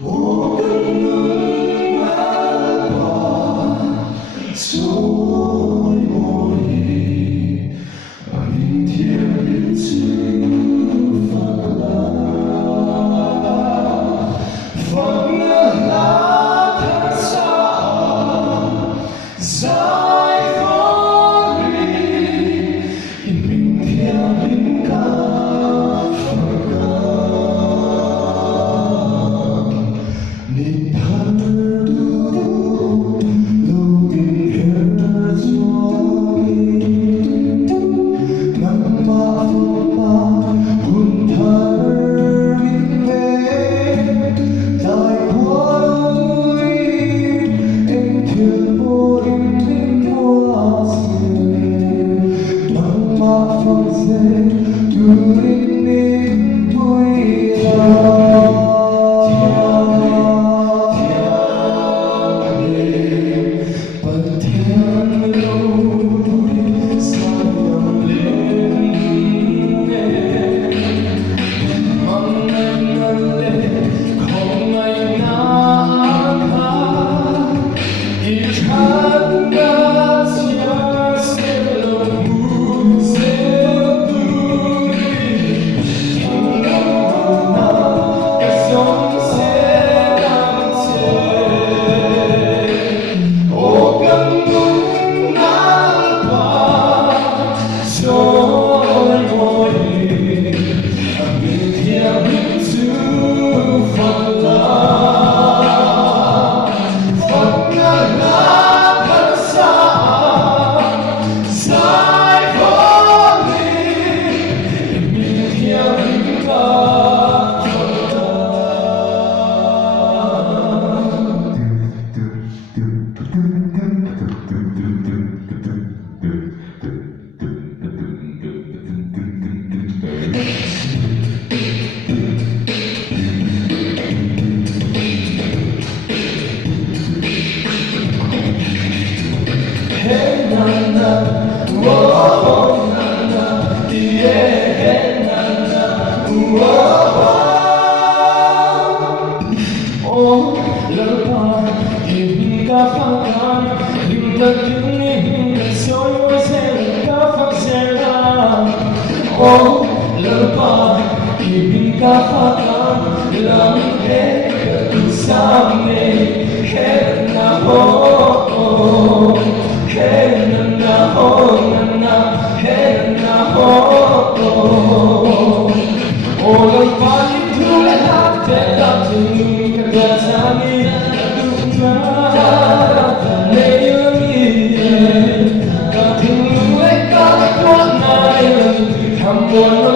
我更能难把所有意，把明天变成泛滥，放了那滩沙在风里，因明天敏感放干。你怕耳朵都变黑做你，那么风把混沌明媚，在过去，天波引领我行，那么风在独立你归来。Hey na na, oh na na, yeah. Hey na na, oh lupa, hindi ka pangkan, hindi ka solo hindi ka pagsela. Oh lupa, hindi ka pangkan, lamig ka sa amin. Hey na oh. Hey na na oh na na, hey na oh oh. Olang palitulan natin dating kagatangin na ngayon kating luway ka na ngayon hambon